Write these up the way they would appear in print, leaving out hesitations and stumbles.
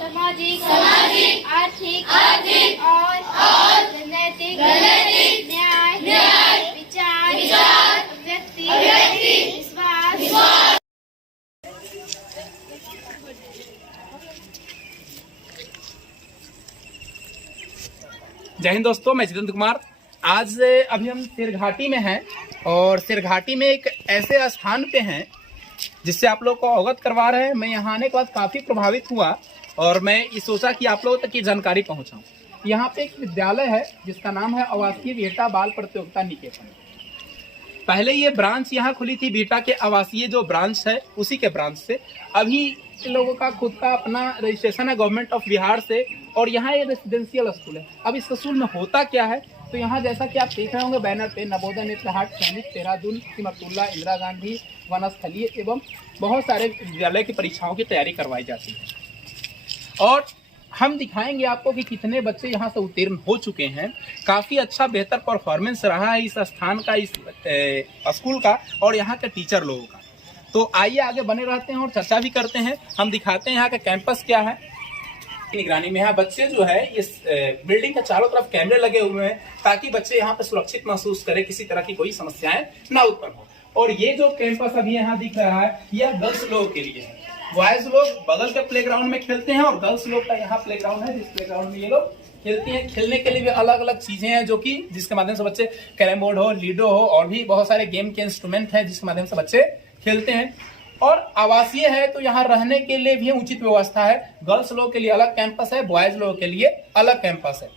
सामाजिक आर्थिक और राजनीतिक न्याय विचार व्यक्ति विश्वास। जय हिंद दोस्तों, मैं जितेंद्र कुमार। आज अभी हम सिरघाटी में हैं और सिरघाटी में एक ऐसे स्थान पे हैं जिससे आप लोग को अवगत करवा रहे हैं। मैं यहाँ आने के बाद काफ़ी प्रभावित हुआ और मैं ये सोचा कि आप लोगों तक ये जानकारी पहुँचाऊँ। यहाँ पे एक विद्यालय है जिसका नाम है आवासीय बेटा बाल प्रतियोगिता निकेतन। पहले ये ब्रांच यहाँ खुली थी, बेटा के आवासीय जो ब्रांच है उसी के ब्रांच से। अभी इन लोगों का खुद का अपना रजिस्ट्रेशन है गवर्नमेंट ऑफ बिहार से और यहाँ ये रेसिडेंशियल स्कूल है। अब इस स्कूल में होता क्या है, तो यहाँ जैसा कि आप देख रहे होंगे बैनर पे नवोदय नेत्रहाट सैनिक देहरादून सिमरतुल्ला इंदिरा गांधी वनस्थलीय एवं बहुत सारे विद्यालय की परीक्षाओं की तैयारी करवाई जाती है। और हम दिखाएंगे आपको कि कितने बच्चे यहाँ से उत्तीर्ण हो चुके हैं। काफ़ी अच्छा बेहतर परफॉर्मेंस रहा है इस स्थान का, इस स्कूल का और यहाँ के टीचर लोगों का। तो आइए आगे बने रहते हैं और चर्चा भी करते हैं। हम दिखाते हैं यहाँ का कैंपस क्या है। निगरानी में यहाँ बच्चे जो है इस बिल्डिंग के चारों तरफ कैमरे लगे हुए हैं ताकि बच्चे यहाँ पे सुरक्षित महसूस करें, किसी तरह की कोई समस्याएं ना उत्पन्न हो। और ये जो कैंपस अभी यहाँ दिख रहा है यह गर्ल्स लोगों के लिए है। बॉयज लोग बगल के प्लेग्राउंड में खेलते हैं और गर्ल्स लोग का यहाँ प्लेग्राउंड है जिस प्लेग्राउंड में ये लोग खेलती हैं। खेलने के लिए भी अलग अलग चीजें हैं जो कि जिसके माध्यम से बच्चे कैरम बोर्ड हो, लीडो हो और भी बहुत सारे गेम के इंस्ट्रूमेंट हैं जिसके माध्यम से बच्चे खेलते हैं। और आवासीय है तो यहाँ रहने के लिए भी उचित व्यवस्था है। गर्ल्स लोगों के लिए अलग कैंपस है, बॉयज लोगों के लिए अलग कैंपस है।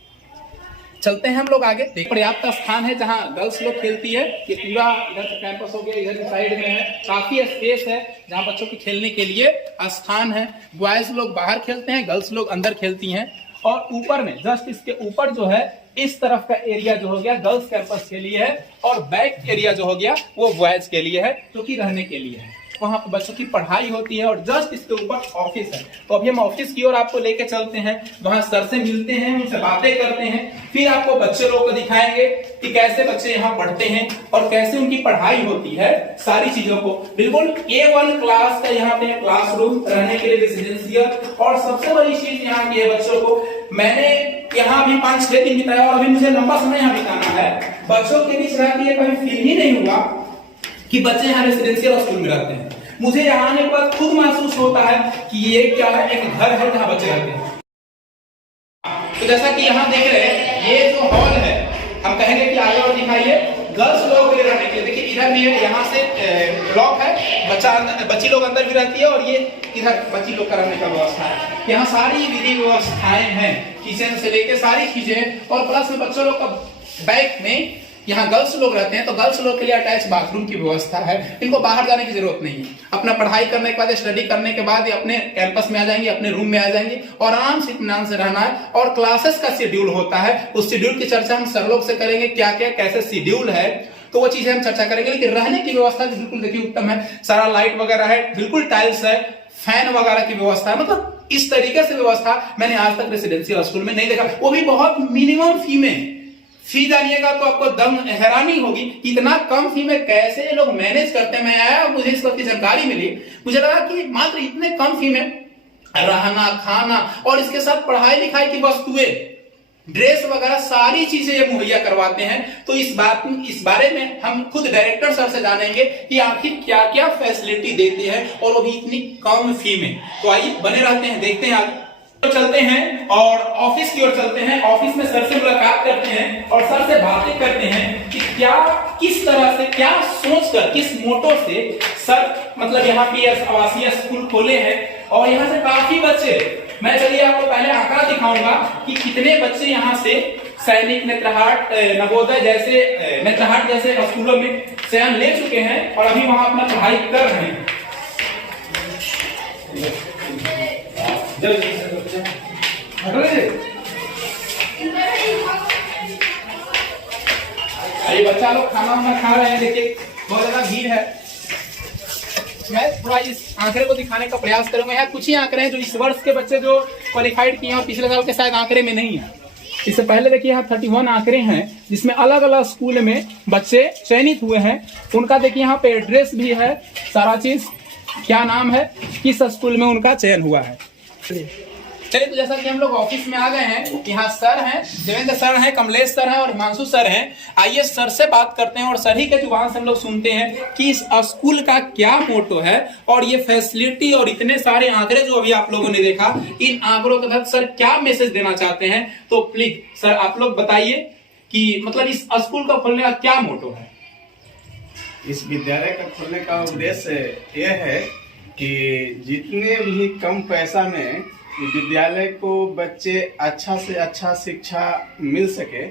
चलते हैं हम लोग आगे। पर्याप्त स्थान है जहाँ गर्ल्स लोग खेलती है। ये पूरा इधर का कैंपस हो गया, इधर की साइड में है, काफी स्पेस है जहाँ बच्चों के खेलने के लिए स्थान है। बॉयज लोग बाहर खेलते हैं, गर्ल्स लोग अंदर खेलती हैं। और ऊपर में जस्ट इसके ऊपर जो है इस तरफ का एरिया जो हो गया गर्ल्स कैंपस के लिए है और बैक एरिया जो हो गया वो बॉयज के लिए है, जो कि रहने के लिए है। वहाँ पर बच्चों की पढ़ाई होती है और जस्ट इसके ऊपर ऑफिस है। तो अभी हम ऑफिस की ओर आपको लेके चलते हैं। वहाँ सर से मिलते हैं, उनसे बातें करते हैं, फिर आपको बच्चे लोग को दिखाएंगे कि कैसे बच्चे यहाँ पढ़ते हैं और कैसे उनकी पढ़ाई होती है। सारी चीजों को बिल्कुल A1 क्लास का यहाँ पे क्लासरूम, रहने के लिए रेसिडेंशियल। और सबसे बड़ी चीज यहाँ की है बच्चों को, मैंने यहाँ भी 5-6 दिन बिताया और अभी मुझे लंबा समय यहाँ बिताना है। बच्चों के बीच रह के कभी फील ही नहीं हुआ कि बच्चे यहाँ रेसिडेंशियल स्कूल में रहते हैं। मुझे यहाँ आने के बाद खुद महसूस होता है कि ये क्या है, एक घर है जहाँ बच्चे रहते हैं। तो जैसा कि यहाँ देख रहे हैं ये जो हॉल है, हम कहेंगे कि आगे और दिखाइए गर्ल्स लोगों के लिए रहने के लिए। देखिए इधर भी है, यहाँ से ब्लॉक है, बच्ची लोग अंदर भी रहती है और ये इधर बच्ची लोग का रहने का व्यवस्था है। यहाँ सारी विधि व्यवस्थाएं हैं, किचन से लेके सारी चीजें। और प्लस में बच्चों लोग का बैक में यहाँ गर्ल्स लोग रहते हैं तो गर्ल्स लोग के लिए अटैच बाथरूम की व्यवस्था है। इनको बाहर जाने की जरूरत नहीं है। अपना पढ़ाई करने के बाद, स्टडी करने के बाद अपने कैंपस में आ जाएंगे, अपने रूम में आ जाएंगे और आराम से इत्मीनान से रहना है। और क्लासेस का शेड्यूल होता है, उस शेड्यूल की चर्चा हम सर लोग से करेंगे, क्या क्या कैसे शेड्यूल है तो वो चीजें हम चर्चा करेंगे। लेकिन रहने की व्यवस्था बिल्कुल देखिए उत्तम है। सारा लाइट वगैरह है, बिल्कुल टाइल्स है, फैन वगैरह की व्यवस्था है। मतलब इस तरीके से व्यवस्था मैंने आज तक रेसिडेंशियल स्कूल में नहीं देखा, वो भी बहुत मिनिमम फी में। फी जानिएगा तो आपको दम हैरानी होगी कि इतना कम फी में कैसे लोग मैनेज करते हैं। मैं आया, मुझे इस बात की जानकारी मिली, मुझे लगा कि मात्र इतने कम फी में रहना, खाना और इसके साथ पढ़ाई लिखाई की वस्तुएं, ड्रेस वगैरह सारी चीजें ये मुहैया करवाते हैं। तो इस बारे में हम खुद डायरेक्टर सर से जानेंगे कि आखिर क्या क्या फैसिलिटी देते हैं और वो भी इतनी कम फी में। तो आइए बने रहते हैं, देखते हैं आगे चलते हैं और ऑफिस की ओर चलते हैं। ऑफिस में सर से मुलाकात करते हैं और सर से बातें करते हैं कि क्या, किस तरह से, क्या सोचकर, किस मोटो से सर मतलब यहाँ पे आवासीय स्कूल खोले हैं। और यहाँ से काफी बच्चे, मैं चलिए आपको पहले आंकड़ा दिखाऊंगा कि कितने बच्चे यहाँ से सैनिक, नेत्रहाट, नवोदय जैसे नेत्रहाट जैसे स्कूलों में चयन ले चुके हैं और अभी वहां अपना पढ़ाई कर रहे हैं। अरे बच्चा लोग खाना वाना खा रहे हैं, देखिए बहुत ज्यादा भीड़ है। मैं थोड़ा इस आंकड़े को दिखाने का प्रयास करूंगा। यहाँ कुछ ही आंकड़े हैं जो इस वर्ष के बच्चे जो क्वालिफाइड किए हैं और पिछले साल के शायद आंकड़े में नहीं है। इससे पहले देखिए यहाँ 31 आंकड़े हैं जिसमें अलग अलग स्कूल में बच्चे चयनित हुए हैं। उनका देखिए यहाँ पे एड्रेस भी है, सारा चीज, क्या नाम है, किस स्कूल में उनका चयन हुआ है। चलिए, तो जैसा कि हम लोग ऑफिस में आ गए हैं, यहाँ सर हैं, देवेंद्र सर हैं, कमलेश सर हैं और हिमांशु सर हैं। आइए सर से बात करते हैं और सर ही के जुबान से हम लोग सुनते हैं कि इस स्कूल का क्या मोटो है और ये फैसिलिटी और इतने सारे आंकड़े जो अभी आप लोगों ने देखा, इन आंकड़ों के तहत सर क्या मैसेज देना चाहते हैं। तो प्लीज सर आप लोग बताइए कि मतलब इस स्कूल का खोलने का क्या मोटो है। इस विद्यालय का खोलने का उद्देश्य यह है कि जितने भी कम पैसा में विद्यालय को बच्चे अच्छा से अच्छा शिक्षा मिल सके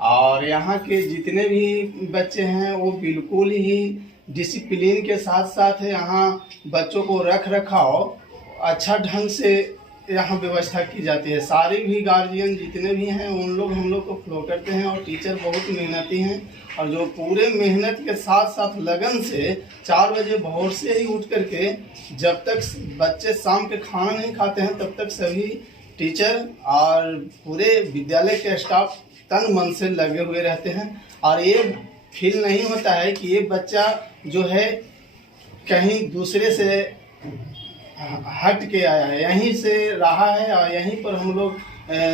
और यहाँ के जितने भी बच्चे हैं वो बिल्कुल ही डिसिप्लिन के साथ साथ यहाँ बच्चों को रख रखाव अच्छा ढंग से यहाँ व्यवस्था की जाती है। सारे भी गार्जियन जितने भी हैं उन लोग हम लोग को फॉलो करते हैं और टीचर बहुत मेहनती हैं और जो पूरे मेहनत के साथ साथ लगन से 4 बजे भोर से ही उठ करके जब तक बच्चे शाम के खाना नहीं खाते हैं तब तक सभी टीचर और पूरे विद्यालय के स्टाफ तन मन से लगे हुए रहते हैं। और ये फील नहीं होता है कि ये बच्चा जो है कहीं दूसरे से हट के आया है, यहीं से रहा है और यहीं पर हम लोग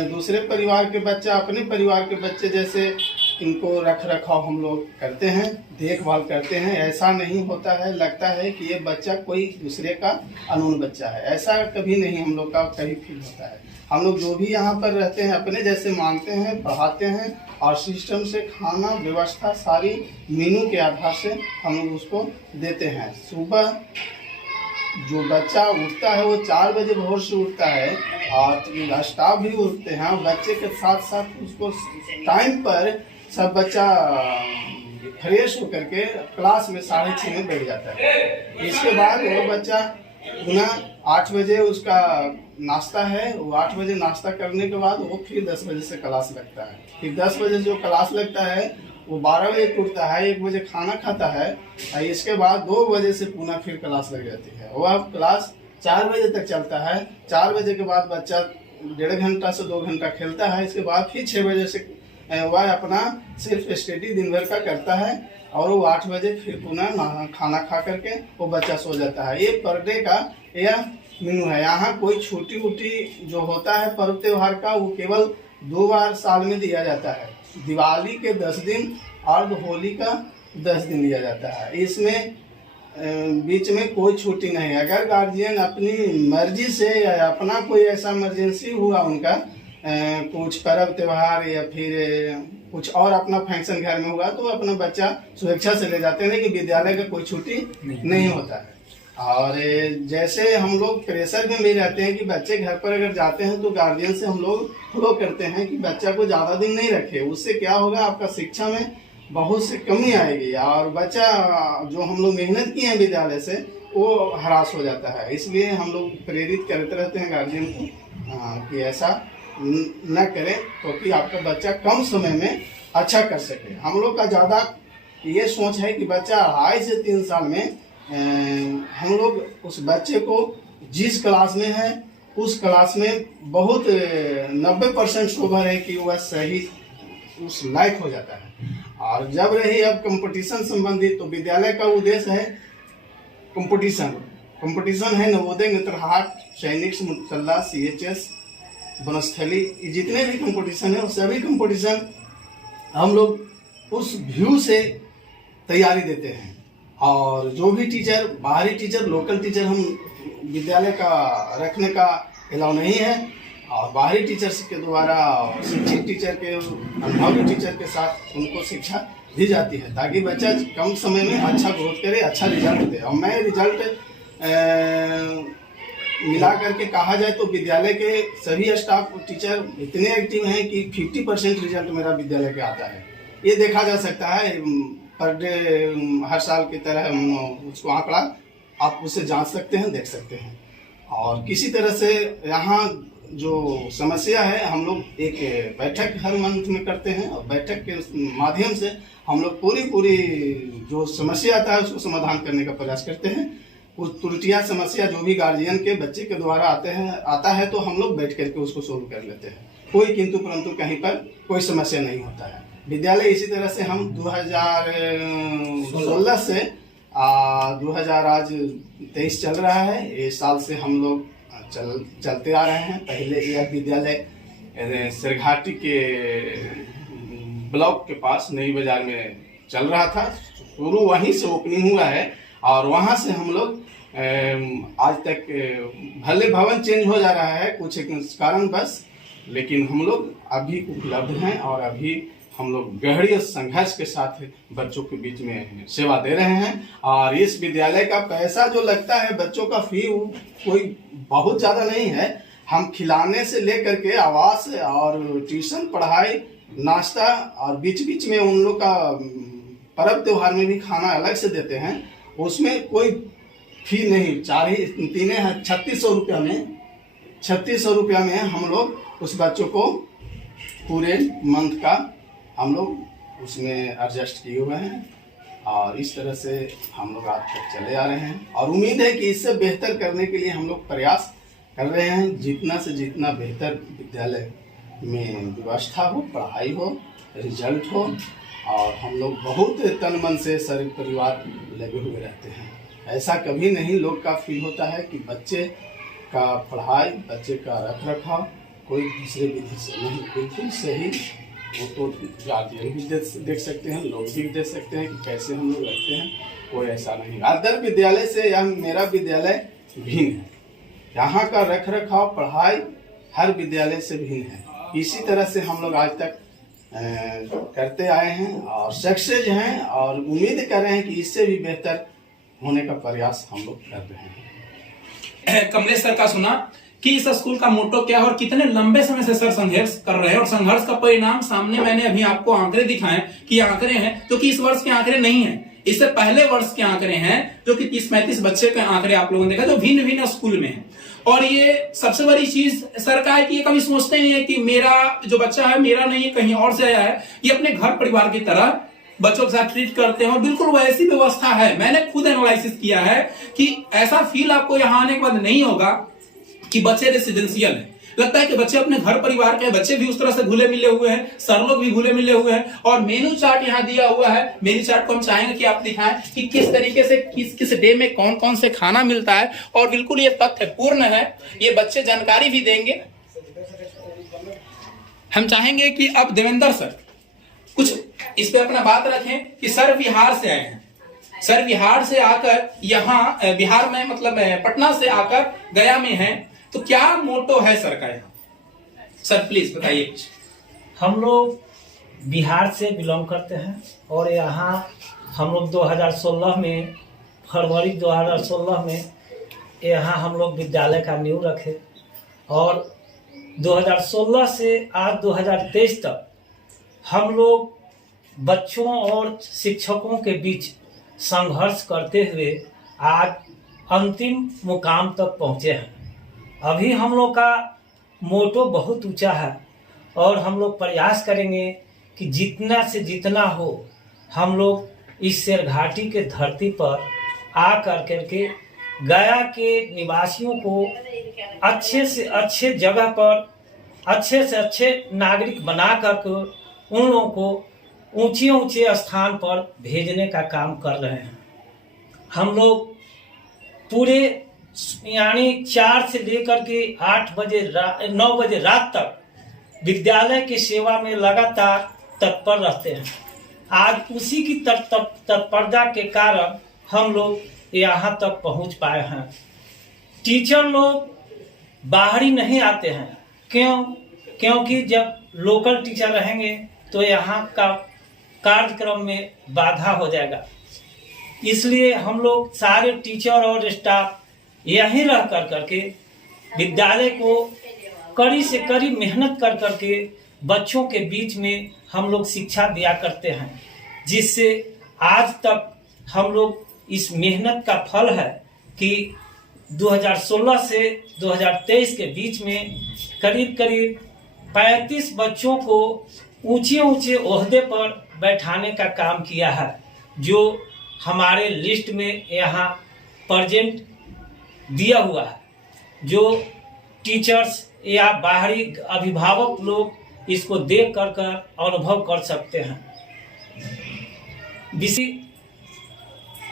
दूसरे परिवार के बच्चे अपने परिवार के बच्चे जैसे इनको रख रखाव हम लोग करते हैं, देखभाल करते हैं। ऐसा नहीं होता है, लगता है कि ये बच्चा कोई दूसरे का अनून बच्चा है, ऐसा कभी नहीं हम लोग का कभी फील होता है। हम लोग जो भी यहाँ पर रहते हैं अपने जैसे मानते हैं, पढ़ाते हैं और सिस्टम से खाना व्यवस्था सारी मेनू के आधार से हम लोग उसको देते हैं। सुबह जो बच्चा उठता है वो 4 बजे भोर से उठता है और स्टाफ भी उठते हैं और बच्चे के साथ साथ उसको टाइम पर सब बच्चा फ्रेश होकर के क्लास में 6:30 में बैठ जाता है। इसके बाद वो बच्चा पुनः 8 बजे उसका नाश्ता है, वो 8 बजे नाश्ता करने के बाद वो फिर 10 बजे से क्लास लगता है। फिर 10 बजे जो क्लास लगता है वो 12 बजे उठता है, 1 बजे खाना खाता है और इसके बाद 2 बजे से पुनः फिर क्लास लग जाती है। वह क्लास 4 बजे तक चलता है। 4 बजे के बाद बच्चा 1.5 घंटा से 2 घंटा खेलता है। इसके बाद फिर 6 बजे से वह अपना सिर्फ स्टडी दिन भर का करता है और वो 8 बजे फिर पुनः खाना खा करके वो बच्चा सो जाता है। ये पर डे का यह मेनू है। यहाँ कोई छुट्टी उट्टी जो होता है पर्व त्योहार का वो केवल 2 बार साल में दिया जाता है, दिवाली के 10 दिन और होली का 10 दिन दिया जाता है। इसमें बीच में कोई छुट्टी नहीं है। अगर गार्जियन अपनी मर्जी से या अपना कोई ऐसा इमरजेंसी हुआ उनका कुछ पर्व त्योहार या फिर कुछ और अपना फंक्शन घर में हुआ तो अपना बच्चा स्वेच्छा से ले जाते हैं, लेकिन विद्यालय का कोई छुट्टी नहीं होता है। और जैसे हम लोग प्रेशर में भी रहते हैं कि बच्चे घर पर अगर जाते हैं तो गार्जियन से हम लोग फॉलो करते हैं कि बच्चा को ज़्यादा दिन नहीं रखे, उससे क्या होगा आपका शिक्षा में बहुत से कमी आएगी और बच्चा जो हम लोग मेहनत किए हैं विद्यालय से वो हरास हो जाता है। इसलिए हम लोग प्रेरित करते रहते हैं गार्जियन को कि ऐसा न करें क्योंकि आपका बच्चा कम समय में अच्छा कर सके। हम लोग का ज़्यादा ये सोच है कि बच्चा 2.5 से 3 साल में हम लोग उस बच्चे को जिस क्लास में है उस क्लास में बहुत 90% शोभर है कि वह सही उस लायक हो जाता है। और जब रही अब कंपटीशन संबंधित तो विद्यालय का उद्देश्य है कंपटीशन है नवोदय, नेत्रहाट, सैनिक, मुतल्ला, CHS, वनस्थली, जितने भी कंपटीशन है वो सभी कंपटीशन हम लोग उस व्यू से तैयारी देते हैं। और जो भी टीचर बाहरी टीचर लोकल टीचर हम विद्यालय का रखने का अलाउ नहीं है और बाहरी टीचर्स के द्वारा शिक्षित टीचर के अनुभवी टीचर के साथ उनको शिक्षा दी जाती है ताकि बच्चा कम समय में अच्छा ग्रोथ करे, अच्छा रिजल्ट दे। और मैं रिजल्ट मिला करके कहा जाए तो विद्यालय के सभी स्टाफ टीचर इतने एक्टिव हैं कि 50% रिजल्ट मेरा विद्यालय के आता है। ये देखा जा सकता है पर डे हर साल की तरह उसको आंकड़ा आप उससे जांच सकते हैं, देख सकते हैं। और किसी तरह से यहाँ जो समस्या है हम लोग एक बैठक हर मंथ में करते हैं और बैठक के माध्यम से हम लोग पूरी जो समस्या आता है उसको समाधान करने का प्रयास करते हैं। कुछ त्रुटियां समस्या जो भी गार्जियन के बच्चे के द्वारा आता है तो हम लोग बैठ करके उसको सोल्व कर लेते हैं। कोई किंतु परंतु कहीं पर कोई समस्या नहीं होता है। विद्यालय इसी तरह से हम 2016 से 2023 चल रहा है। इस साल से हम लोग चलते आ रहे हैं। पहले यह विद्यालय सिरघाटी के ब्लॉक के पास नई बाजार में चल रहा था, शुरू वहीं से ओपनिंग हुआ है और वहां से हम लोग आज तक भले भवन चेंज हो जा रहा है कुछ कारण बस, लेकिन हम लोग अभी उपलब्ध हैं और अभी हम लोग गहरी संघर्ष के साथ बच्चों के बीच में सेवा दे रहे हैं। और इस विद्यालय का पैसा जो लगता है बच्चों का फी कोई बहुत ज्यादा नहीं है। हम खिलाने से लेकर के आवास और ट्यूशन पढ़ाई नाश्ता और बीच बीच में उन लोग का पर्व त्योहार में भी खाना अलग से देते हैं, उसमें कोई फी नहीं। 3600 रुपया में 3600 रुपया में हम लोग उस बच्चों को पूरे मंथ का हम लोग उसमें एडजस्ट किए हुए हैं और इस तरह से हम लोग आज तक चले आ रहे हैं और उम्मीद है कि इससे बेहतर करने के लिए हम लोग प्रयास कर रहे हैं। जितना से जितना बेहतर विद्यालय में व्यवस्था हो, पढ़ाई हो, रिजल्ट हो और हम लोग बहुत तन मन से सारे परिवार लगे हुए रहते हैं। ऐसा कभी नहीं लोग का फील होता है कि बच्चे का पढ़ाई, बच्चे का रख रखाव कोई दूसरे विधि से नहीं, बिल्कुल सही। वो तो गार्जियन भी देख सकते हैं, लोग भी देख सकते हैं कि कैसे हम लोग रखते हैं, कोई ऐसा नहीं। अदर विद्यालय से यह मेरा विद्यालय भिन्न है, यहाँ का रख रखाव पढ़ाई हर विद्यालय से भिन्न है। इसी तरह से हम लोग आज तक करते आए हैं और सक्सेस हैं और उम्मीद कर रहे हैं कि इससे भी बेहतर होने का प्रयास हम लोग कर रहे हैं। कमलेश सर का सुना कि इस स्कूल का मोटो क्या है और कितने लंबे समय से सर संघर्ष कर रहे हैं और संघर्ष का परिणाम सामने मैंने अभी आपको आंकड़े दिखाए कि आंकड़े हैं जो कि इस वर्ष के आंकड़े नहीं हैं, इससे पहले वर्ष के आंकड़े हैं जो कि 30-35 बच्चे के आंकड़े आप लोगों ने देखा जो भिन्न भिन्न स्कूल में है। और ये सबसे बड़ी चीज सरकार की, ये कभी सोचते नहीं है कि मेरा जो बच्चा है मेरा नहीं है, कहीं और से आया है। ये अपने घर परिवार की तरह बच्चों के साथ ट्रीट करते हैं और बिल्कुल वैसी व्यवस्था है। मैंने खुद एनालिसिस किया है कि ऐसा फील आपको यहाँ आने के बाद नहीं होगा कि बच्चे रेसिडेंशियल है। लगता है कि बच्चे अपने घर परिवार के, बच्चे भी उस तरह से घुले मिले हुए हैं, सर लोग भी घुले मिले हुए हैं। और मेनू चार्ट यहाँ दिया हुआ है। मेनू चार्ट को हम चाहेंगे कि आप दिखाएं कि किस तरीके से किस डे में कौन कौन से खाना मिलता है और बिल्कुल ये तथ्य पूर्ण है, ये बच्चे जानकारी भी देंगे। हम चाहेंगे कि अब देवेंद्र सर कुछ इस पे अपना बात रखें कि सर बिहार से आए हैं, सर बिहार से आकर यहाँ बिहार में मतलब पटना से आकर गया में है, तो क्या मोटो है सर का यहाँ? सर प्लीज बताइए कुछ। हम लोग बिहार से बिलोंग करते हैं और यहाँ हम लोग 2016 में फरवरी 2016 में यहाँ हम लोग विद्यालय का नींव रखे और 2016 से आज 2023 तक हम लोग बच्चों और शिक्षकों के बीच संघर्ष करते हुए आज अंतिम मुकाम तक पहुँचे हैं। अभी हम लोग का मोटो बहुत ऊंचा है और हम लोग प्रयास करेंगे कि जितना से जितना हो हम लोग इस सिरघाटी के धरती पर आ करके गया के निवासियों को अच्छे से अच्छे जगह पर अच्छे से अच्छे नागरिक बना करके उन लोगों को ऊंचे ऊंचे स्थान पर भेजने का काम कर रहे हैं। हम लोग पूरे यानी 4 से लेकर के 9 बजे रात तक विद्यालय की सेवा में लगातार तत्पर रहते हैं। आज उसी की तत्परता के कारण हम लोग यहाँ तक पहुँच पाए हैं। टीचर लोग बाहरी नहीं आते हैं, क्योंकि जब लोकल टीचर रहेंगे तो यहाँ का कार्यक्रम में बाधा हो जाएगा। इसलिए हम लोग सारे टीचर और स्टाफ यहीं रह करके विद्यालय को कड़ी से कड़ी मेहनत कर करके बच्चों के बीच में हम लोग शिक्षा दिया करते हैं, जिससे आज तक हम लोग इस मेहनत का फल है कि 2016 से 2023 के बीच में करीब 35 बच्चों को ऊंचे ऊंचे ओहदे पर बैठाने का काम किया है, जो हमारे लिस्ट में यहाँ प्रेजेंट दिया हुआ है। जो टीचर्स या बाहरी अभिभावक लोग इसको देख कर अनुभव कर सकते हैं।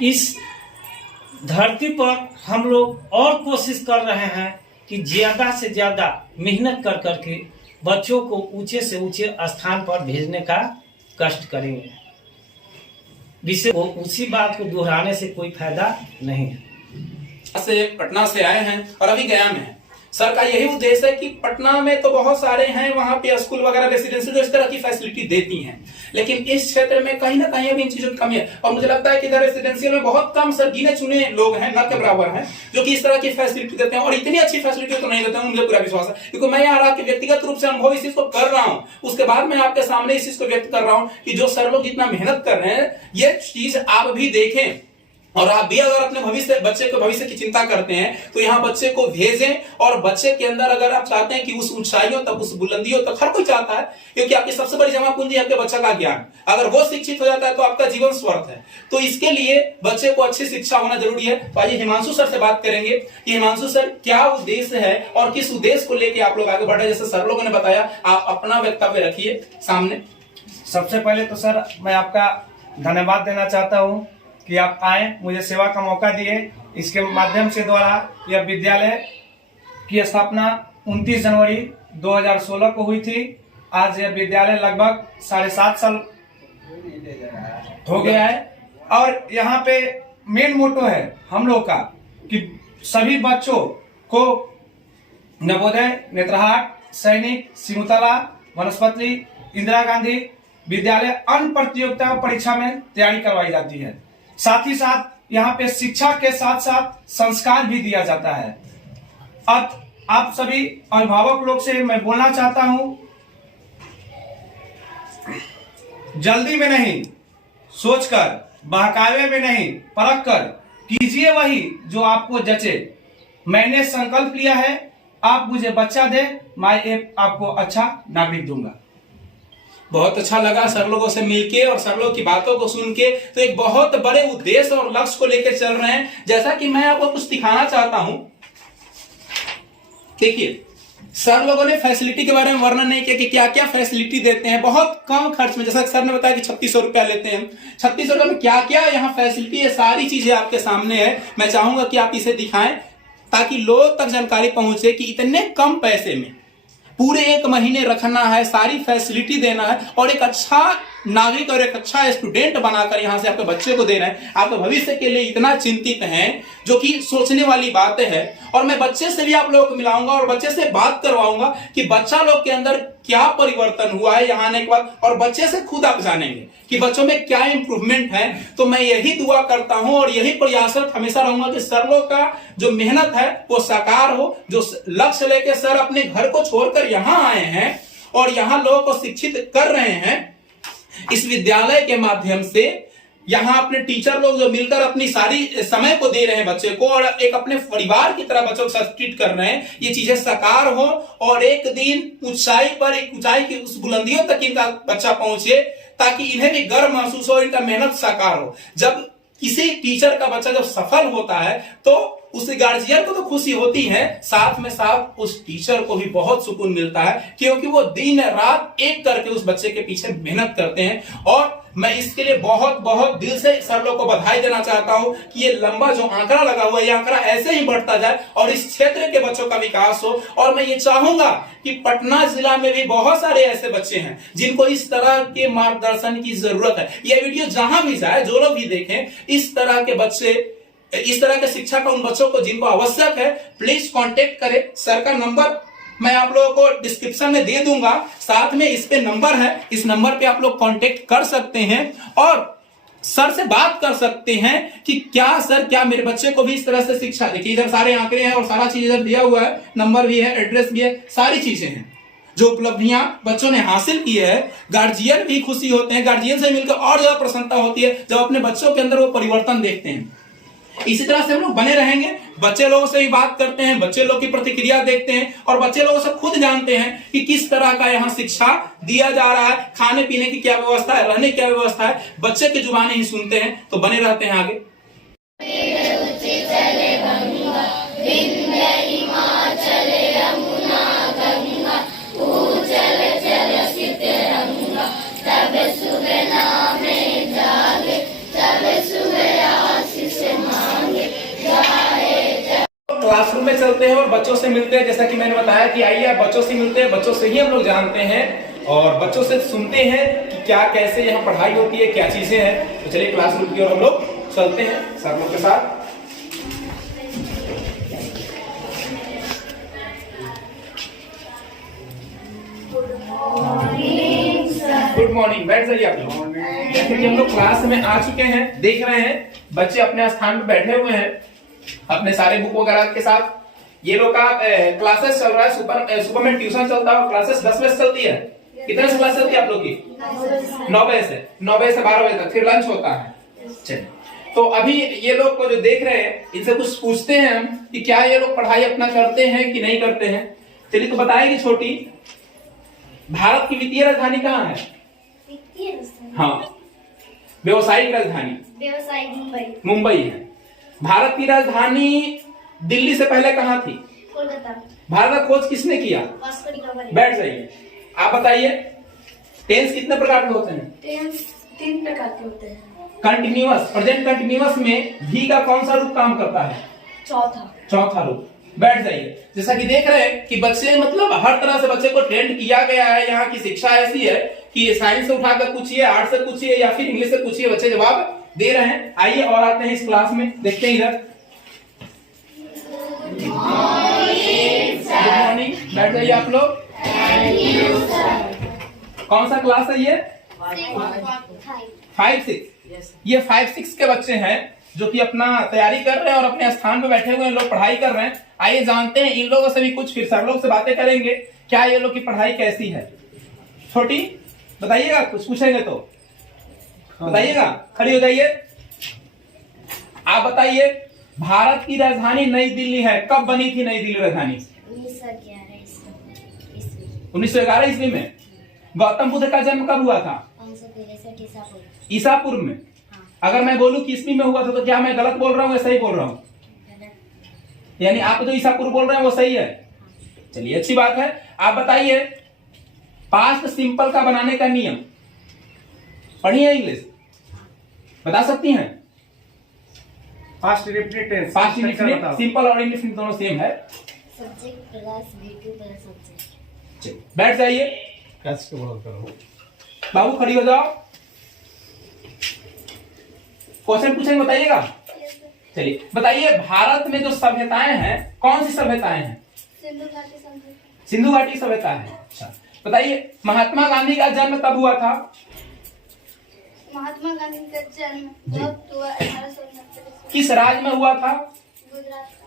इस धरती पर हम लोग और कोशिश कर रहे हैं कि ज़्यादा से ज़्यादा मेहनत कर करके बच्चों को ऊंचे से ऊंचे स्थान पर भेजने का कष्ट करेंगे। विशेष उसी बात को दोहराने से कोई फायदा नहीं है। से पटना से आए हैं और अभी गया में हैं। सर का यही उद्देश्य है कि पटना में तो बहुत सारे हैं, वहां पे स्कूल वगैरह रेसिडेंशियल जो इस तरह की फैसिलिटी देती हैं, लेकिन इस क्षेत्र में कहीं ना कहीं अभी इन चीजों की कमी है। और मुझे लगता है कि इधर रेसिडेंशियल में बहुत कम सर गिने चुने लोग हैं, न के बराबर हैं, जो कि इस तरह की फैसिलिटी देते हैं। और इतनी अच्छी फैसिलिटी तो नहीं देते हैं, मुझे पूरा विश्वास है, क्योंकि मैं यहाँ रह के व्यक्तिगत रूप से अनुभव इस चीज को कर रहा हूँ। उसके बाद मैं आपके सामने इस चीज को व्यक्त कर रहा हूँ कि जो सर लोग इतना मेहनत कर रहे हैं, ये चीज आप भी देखें। और आप भी अगर अपने भविष्य बच्चे के भविष्य की चिंता करते हैं तो यहाँ बच्चे को भेजें। और बच्चे के अंदर अगर आप चाहते हैं कि उस ऊंचाइयों तक, उस बुलंदियों तक, हर कोई चाहता है, क्योंकि आपकी सबसे बड़ी जमा पूंजी आपके बच्चा का ज्ञान। अगर वो शिक्षित हो जाता है तो आपका जीवन स्वर्थ है। तो इसके लिए बच्चे को अच्छी शिक्षा होना जरूरी है। तो आइए हिमांशु सर से बात करेंगे कि हिमांशु सर क्या उद्देश्य है और किस उद्देश्य को लेकर आप लोग आगे बढ़ रहे हैं। जैसे सर लोगों ने बताया, आप अपना वक्तव्य रखिए सामने। सबसे पहले तो सर मैं आपका धन्यवाद देना चाहता हूँ कि आप आए, मुझे सेवा का मौका दिए। इसके माध्यम से द्वारा यह विद्यालय की स्थापना 29 जनवरी 2016 को हुई थी। आज यह विद्यालय लगभग 7.5 साल हो गया है। और यहाँ पे मेन मोटो है हम लोग का कि सभी बच्चों को नवोदय, नेत्रहाट, सैनिक, सिमुतला, वनस्पति, इंदिरा गांधी विद्यालय अन्य प्रतियोगिता परीक्षा में तैयारी करवाई जाती है। साथ ही साथ यहाँ पे शिक्षा के साथ साथ संस्कार भी दिया जाता है। अब आप सभी अभिभावक लोग से मैं बोलना चाहता हूं, जल्दी में नहीं, सोचकर, बहकावे में नहीं, परख कर कीजिए वही जो आपको जचे। मैंने संकल्प लिया है, आप मुझे बच्चा दे, मैं आपको अच्छा नागरिक दूंगा। बहुत अच्छा लगा सर लोगों से मिलके और सर लोगों की बातों को सुन के। तो एक बहुत बड़े उद्देश्य और लक्ष्य को लेकर चल रहे हैं। जैसा कि मैं आपको कुछ दिखाना चाहता हूं, देखिए सर लोगों ने फैसिलिटी के बारे में वर्णन नहीं किया कि क्या क्या फैसिलिटी देते हैं बहुत कम खर्च में। जैसा सर ने बताया कि 3600 रुपया लेते हैं। 3600 रुपया में क्या क्या यहाँ फैसिलिटी है, सारी चीजें आपके सामने है। मैं चाहूंगा कि आप इसे दिखाएं ताकि लोग तक जानकारी पहुंचे कि इतने कम पैसे में पूरे 1 महीने रखना है, सारी फैसिलिटी देना है और एक अच्छा नागरिक और एक अच्छा स्टूडेंट बनाकर यहां से आपके बच्चे को देना है। आपके भविष्य के लिए इतना चिंतित हैं, जो कि सोचने वाली बात है। और मैं बच्चे से भी आप लोगों को मिलाऊंगा और बच्चे से बात करवाऊंगा कि बच्चा लोग के अंदर क्या परिवर्तन हुआ है यहाँ आने के बाद, और बच्चे से खुद आप जानेंगे कि बच्चों में क्या इंप्रूवमेंट है। तो मैं यही दुआ करता हूं और यही प्रयासरत हमेशा रहूंगा कि सर लोग का जो मेहनत है वो साकार हो। जो लक्ष्य लेके सर अपने घर को छोड़कर यहाँ आए हैं और यहाँ लोगों को शिक्षित कर रहे हैं, इस विद्यालय के माध्यम से यहाँ अपने टीचर लोग जो मिलकर अपनी सारी समय को दे रहे हैं बच्चे को और एक अपने परिवार की तरह बच्चों के साथ ट्रीट कर रहे हैं, ये चीजें साकार हो और एक दिन ऊंचाई पर, एक ऊंचाई की उस बुलंदियों तक इनका बच्चा पहुंचे, ताकि इन्हें भी गर्व महसूस हो, इनका मेहनत साकार हो। जब किसी टीचर का बच्चा जब सफल होता है तो उस गार्जियन को तो खुशी होती है, साथ में साथ उस टीचर को भी बहुत सुकून मिलता है, क्योंकि वो दिन रात एक करके उस बच्चे के पीछे मेहनत करते हैं। और मैं इसके लिए बहुत बहुत दिल से सर लोग को बधाई देना चाहता हूं कि ये लंबा जो आंकड़ा लगा हुआ है, ये आंकड़ा ऐसे ही बढ़ता जाए और इस क्षेत्र के बच्चों का विकास हो। और मैं ये चाहूंगा कि पटना जिला में भी बहुत सारे ऐसे बच्चे हैं जिनको इस तरह के मार्गदर्शन की जरूरत है। ये वीडियो जहां भी जाए, जो लोग भी देखें, इस तरह के बच्चे, इस तरह के शिक्षा का उन बच्चों को जिनको आवश्यक है, प्लीज कांटेक्ट करें। सर का नंबर मैं आप लोगों को डिस्क्रिप्शन में दे दूंगा, साथ में इस पे नंबर है, इस नंबर पे आप लोग कांटेक्ट कर सकते हैं और सर से बात कर सकते हैं कि क्या सर, क्या मेरे बच्चे को भी इस तरह से शिक्षा। देखिए इधर सारे आंकड़े हैं और सारा चीज इधर दिया हुआ है, नंबर भी है, एड्रेस भी है, सारी चीजें हैं जो उपलब्धियां बच्चों ने हासिल की है। गार्जियन भी खुशी होते हैं, गार्जियन से मिलकर और ज्यादा प्रसन्नता होती है जब अपने बच्चों के अंदर वो परिवर्तन देखते हैं। इसी तरह से हम लोग बने रहेंगे, बच्चे लोगों से भी बात करते हैं, बच्चे लोग की प्रतिक्रिया देखते हैं और बच्चे लोगों से खुद जानते हैं कि किस तरह का यहाँ शिक्षा दिया जा रहा है, खाने पीने की क्या व्यवस्था है, रहने की क्या व्यवस्था है, बच्चे की जुबानी ही सुनते हैं। तो बने रहते हैं आगे। क्लासरूम में में चलते हैं और बच्चों से मिलते हैं। जैसा कि मैंने बताया कि आइए आप बच्चों से मिलते हैं, बच्चों से ही हम लोग जानते हैं और बच्चों से सुनते हैं कि क्या कैसे यहाँ पढ़ाई होती है, क्या चीजें हैं। तो चलिए क्लासरूम की ओर हम लोग चलते हैं सर लोग के साथ। गुड मॉर्निंग, बैठ जाइए आप लोग। जैसे कि हम लोग क्लास में आ चुके हैं, देख रहे हैं बच्चे अपने स्थान पर बैठे हुए हैं अपने सारे बुक वगैरह के साथ। ये लोग का क्लासेस चल रहा है, सुबह में ट्यूशन चलता है और क्लासेस 10 बजे चलती है। कितने से क्लास चलती है आप लोग की? 9 बजे से 12 बजे तक, फिर लंच होता है। चलिए, तो अभी ये लोग को जो देख रहे हैं इनसे कुछ पूछते हैं हम कि क्या ये लोग पढ़ाई अपना करते हैं कि नहीं करते हैं। चलिए, तो बताएगी छोटी, भारत की वित्तीय राजधानी कहाँ है? हाँ, व्यवसायिक राजधानी व्यवसायिक मुंबई। मुंबई है। भारत की राजधानी दिल्ली से पहले कहाँ थी? कोलकाता। भारत का खोज किसने किया? Vasco D gamma. बैठ जाइए। आप बताइए, टेंस कितने प्रकार के होते हैं? टेंस 3 प्रकार के होते हैं। कंटिन्यूअस, प्रेजेंट कंटिन्यूअस में भी का कौन सा रूप काम करता है? चौथा रूप। बैठ जाइए। जैसा कि देख रहे हैं कि बच्चे मतलब हर तरह से बच्चे को ट्रेंड किया गया है। यहाँ की शिक्षा ऐसी है कि साइंस से उठाकर पूछिए, आर्ट से पूछिए या फिर इंग्लिश से पूछिए, बच्चे जवाब दे रहे हैं। आइए और आते हैं इस क्लास में, देखते हैं इधर। गुड मॉर्निंग, बैठ जाइए आप लोग। कौन सा क्लास है ये? 5-6। ये 5-6 के बच्चे हैं जो कि अपना तैयारी कर रहे हैं और अपने स्थान पे बैठे हुए लोग पढ़ाई कर रहे हैं। आइए जानते हैं इन लोगों से भी कुछ, फिर सर लोग से बातें करेंगे क्या ये लोग की पढ़ाई कैसी है। छोटी बताइएगा, कुछ पूछेंगे तो बताइएगा। खड़ी हो जाइए। आप बताइए, भारत की राजधानी नई दिल्ली है, कब बनी थी नई दिल्ली राजधानी? 1911 ईस्वी में। गौतम बुद्ध का जन्म कब हुआ था? ईसापुर में। अगर मैं बोलूं कि ईस्वी में हुआ था तो क्या मैं गलत बोल रहा हूँ या सही बोल रहा हूँ? यानी आप जो ईसापुर बोल रहे हैं वो सही है। चलिए, अच्छी बात है। आप बताइए, पास्ट सिंपल का बनाने का नियम पढ़िए, इंग्लिश बता सकती हैं? Past indefinite tense, past indefinite, simple और इंडेफिनिट दोनों सेम है। Subject plus V2 plus subject. बैठ जाइए। बाबू खड़ी हो जाओ। क्वेश्चन पूछेंगे, बताइएगा। चलिए, बताइए, भारत में जो सभ्यताएं हैं कौन सी सभ्यताएं हैं? सिंधु घाटी सभ्यता है। अच्छा, बताइए, महात्मा गांधी का जन्म कब हुआ था? महात्मा गांधी का जन्म 1869 किस राज्य में हुआ था? गुजरात का।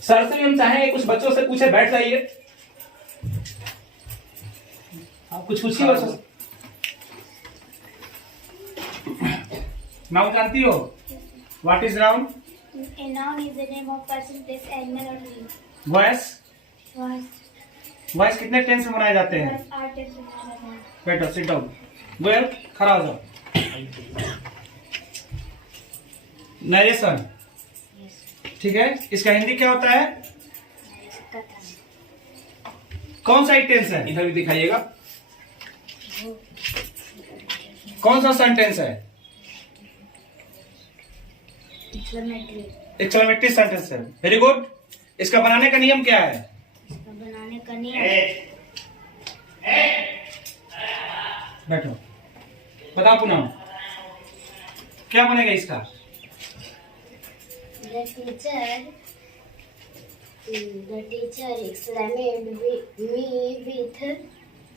सर से भी हम चाहेंगे कुछ बच्चों से पूछे। बैठ जाइए। आप कुछ पूछिए बच्चों से। नाउन जानती हो? What is noun? A noun is the name of person, place, animal or thing. Voice, Voice. Voice कितने टेंस में बनाए जाते हैं? Voice are tense of the बैठो, सिट डाउन। गोयल, खड़ा हो जाओ। नरेशन, ठीक है। इसका हिंदी क्या होता है? कौन सा टेंस है? इधर भी दिखाइएगा। कौन सा सेंटेंस है? एक्सक्लेमेटरी सेंटेंस है। Very good. इसका बनाने का नियम क्या है? बनाने का नियम। बैठो, बताओ पुनः, क्या बनेगा इसका? The teacher exclaimed me with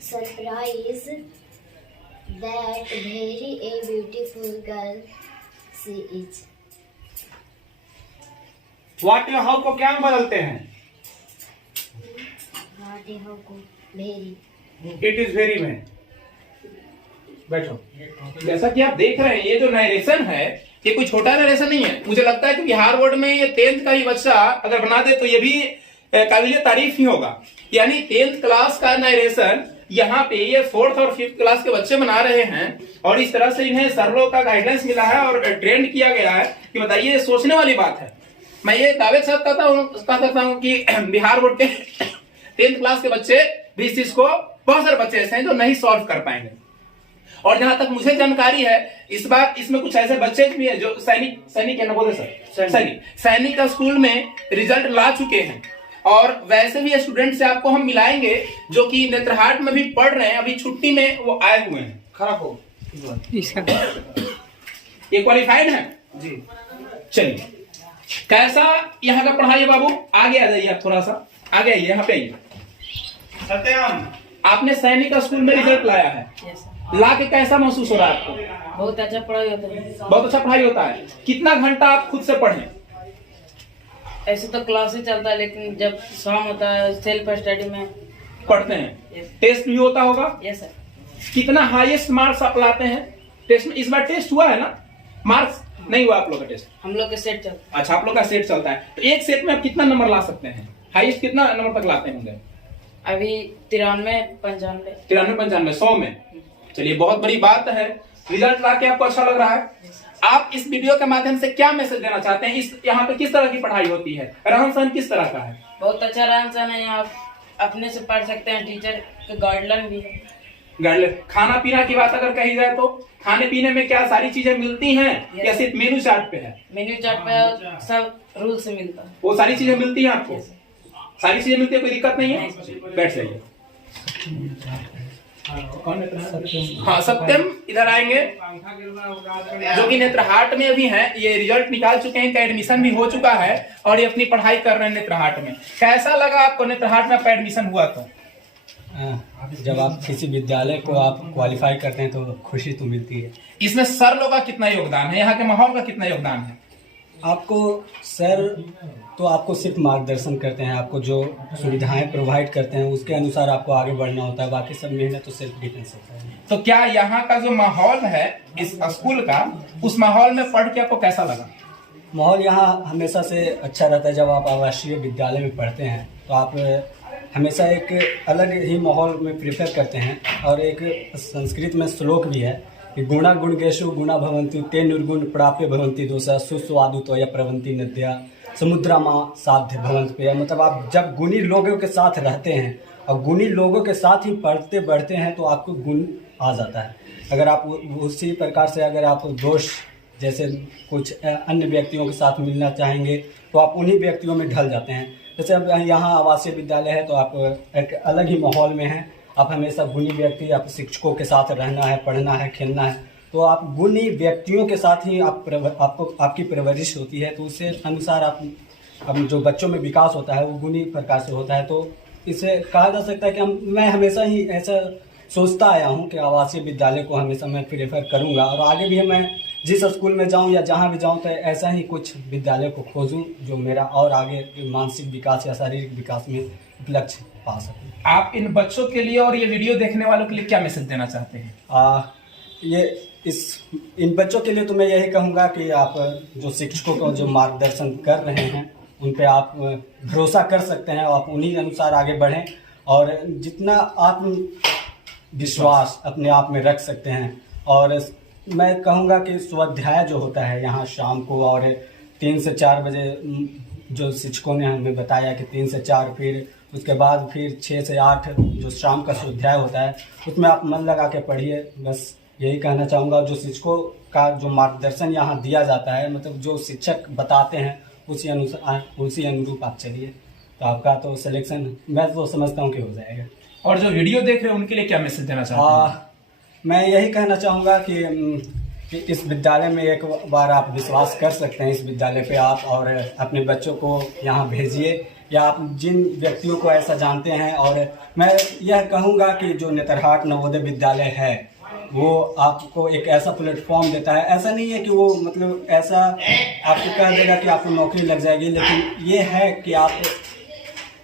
surprise that very a beautiful girl she is. What या हाउ को क्या में बदलते हैं? What you have got very. It is very में। बैठो। जैसा कि आप देख रहे हैं, ये जो नरेशन है ये कोई छोटा नरेशन नहीं है। मुझे लगता है कि बिहार बोर्ड में ये 10th का ही बच्चा अगर बना दे तो ये भी काबिल तारीफ ही होगा। यानी 10th क्लास का नरेशन यहाँ पे ये 4th और 5th क्लास के बच्चे बना रहे हैं और इस तरह से इन्हें सर लोग का गाइडेंस मिला है और ट्रेंड किया गया है कि बताइए, ये सोचने वाली बात है। मैं ये दावे के साथ कह सकता हूँ कि बिहार बोर्ड के 10th क्लास के बच्चे भी इस चीज को, बहुत सारे बच्चे ऐसे हैं जो नहीं सॉल्व कर पाएंगे। और जहां तक मुझे जानकारी है, इस बार इसमें कुछ ऐसे बच्चे भी हैं जो सैनिक क्या ना बोले सर, सैनिक का स्कूल में रिजल्ट ला चुके हैं और वैसे भी स्टूडेंट से आपको हम मिलाएंगे जो कि नेत्रहाट में भी पढ़ रहे हैं, अभी छुट्टी में वो आए हुए हैं। खराब हो ये क्वालिफाइड है जी। चलिए, कैसा यहाँ का पढ़ाई है बाबू? आगे आ जाइए, आप थोड़ा सा आगे आइए, यहाँ पे आइए। सत्यम, आपने सैनिक स्कूल में रिजल्ट लाया है, ला के कैसा महसूस हो रहा है आपको? बहुत अच्छा पढ़ाई होता है। बहुत अच्छा पढ़ाई होता है। कितना घंटा आप खुद से पढ़ें? ऐसे तो क्लास ही चलता है, लेकिन जब शाम होता है सेल्फ स्टडी में पढ़ते हैं। टेस्ट भी होता होगा? Yes sir. कितना हाईएस्ट मार्क्स आप लाते हैं टेस्ट में? इस बार टेस्ट हुआ है ना? मार्क्स नहीं हुआ आप लोग का टेस्ट? हम लोग के सेट चलता है। अच्छा, आप लोग का सेट चलता है, तो एक सेट में आप कितना नंबर ला सकते हैं? हाईएस्ट कितना नंबर तक लाते होंगे? अभी 93, 95। 93, 95, 100 में। चलिए, बहुत बड़ी बात है। रिजल्ट ला के आपको अच्छा लग रहा है। आप इस वीडियो के माध्यम से क्या मैसेज देना चाहते हैं? इस यहाँ पे किस तरह की पढ़ाई होती है? रहन सहन किस तरह का है? बहुत अच्छा रहन सहन है यहाँ, अपने से पढ़ सकते हैं, टीचर के गाइडलाइन भी है। गाइडलाइन। खाना पीना की बात अगर कही जाए तो खाने पीने में क्या सारी चीजें मिलती हैं या सिर्फ मेनू चार्ट पे है? मेन्यू चार्ट पे सब रूल से मिलता है। वो सारी चीजें मिलती हैं आपको? Yes, सारी चीजें मिलती है, कोई दिक्कत नहीं है? बैठ जाइए। हाँ, सत्यम इधर आएंगे, जो कि नेत्रहाट में अभी हैं। ये रिजल्ट निकाल चुके हैं, इनका एडमिशन भी हो चुका है और ये अपनी पढ़ाई कर रहे हैं नेत्रहाट में। कैसा लगा आपको नेत्रहाट में आपका एडमिशन हुआ तो? जब आप किसी विद्यालय को आप क्वालिफाई करते हैं तो खुशी तो मिलती है। इसमें सर लोग का कितना योगदान है? यहाँ के माहौल का कितना योगदान है? आपको सर तो आपको सिर्फ मार्गदर्शन करते हैं, आपको जो सुविधाएं प्रोवाइड करते हैं उसके अनुसार आपको आगे बढ़ना होता है, बाकी सब मेहनत तो सेल्फ डिफेंस होता है। तो क्या यहाँ का जो माहौल है इस स्कूल का, उस माहौल में पढ़ के आपको कैसा लगा? माहौल यहाँ हमेशा से अच्छा रहता है। जब आप आवासीय विद्यालय में पढ़ते हैं तो आप हमेशा एक अलग ही माहौल में प्रेफर करते हैं। और एक संस्कृत में श्लोक भी है कि गुणा गुणगेषु गुणा भवन्ति ते निर्गुण प्राप्य भवन्ति दोषा सुस्वादुतो या प्रवन्ति नद्या समुद्रमा साध्य भवन्ति पे। मतलब आप जब गुणी लोगों के साथ रहते हैं और गुणी लोगों के साथ ही पढ़ते बढ़ते हैं तो आपको गुण आ जाता है। अगर आप उसी प्रकार से अगर आप दोष जैसे कुछ अन्य व्यक्तियों के साथ मिलना चाहेंगे तो आप उन्हीं व्यक्तियों में ढल जाते हैं। जैसे अब यहाँ आवासीय विद्यालय है तो आप एक अलग ही माहौल में हैं। आप हमेशा गुणी व्यक्ति, आप शिक्षकों के साथ रहना है, पढ़ना है, खेलना है, तो आप गुणी व्यक्तियों के साथ ही आपकी परवरिश होती है। तो उससे अनुसार आप जो बच्चों में विकास होता है वो गुणी प्रकार से होता है। तो इसे कहा जा सकता है कि मैं हमेशा ही ऐसा सोचता आया हूँ कि आवासीय विद्यालय को हमेशा मैं प्रेफर करूँगा और आगे भी मैं जिस स्कूल में जाऊं या जहां भी जाऊं तो ऐसा ही कुछ विद्यालय को खोजूं जो मेरा और आगे मानसिक विकास या शारीरिक विकास में लक्ष्य पा सकूं। आप इन बच्चों के लिए और ये वीडियो देखने वालों के लिए क्या मैसेज देना चाहते हैं? इन बच्चों के लिए तो मैं यही कहूँगा कि आप जो शिक्षकों को जो मार्गदर्शन कर रहे हैं उन पे आप भरोसा कर सकते हैं और आप उन्हीं अनुसार आगे बढ़ें और जितना आत्मविश्वास अपने आप में रख सकते हैं। और मैं कहूँगा कि स्वाध्याय जो होता है यहाँ शाम को और 3 से 4 बजे जो शिक्षकों ने हमें बताया कि 3 से 4 फिर उसके बाद फिर 6 से 8 जो शाम का स्वाध्याय होता है उसमें आप मन लगा के पढ़िए। बस यही कहना चाहूँगा। जो शिक्षकों का जो मार्गदर्शन यहाँ दिया जाता है मतलब जो शिक्षक बताते हैं उसी अनुरूप आप चलिए तो आपका तो सिलेक्शन मैं तो समझता हूँ कि हो जाएगा। और जो वीडियो देख रहे हैं उनके लिए क्या मैसेज देना चाहते हैं? मैं यही कहना चाहूँगा कि इस विद्यालय में एक बार आप विश्वास कर सकते हैं इस विद्यालय पे आप और अपने बच्चों को यहाँ भेजिए या आप जिन व्यक्तियों को ऐसा जानते हैं। और मैं यह कहूँगा कि जो नेत्रहाट नवोदय विद्यालय है वो आपको एक ऐसा प्लेटफॉर्म देता है। ऐसा नहीं है कि वो मतलब ऐसा आपको कह देगा कि आपको नौकरी लग जाएगी, लेकिन ये है कि आप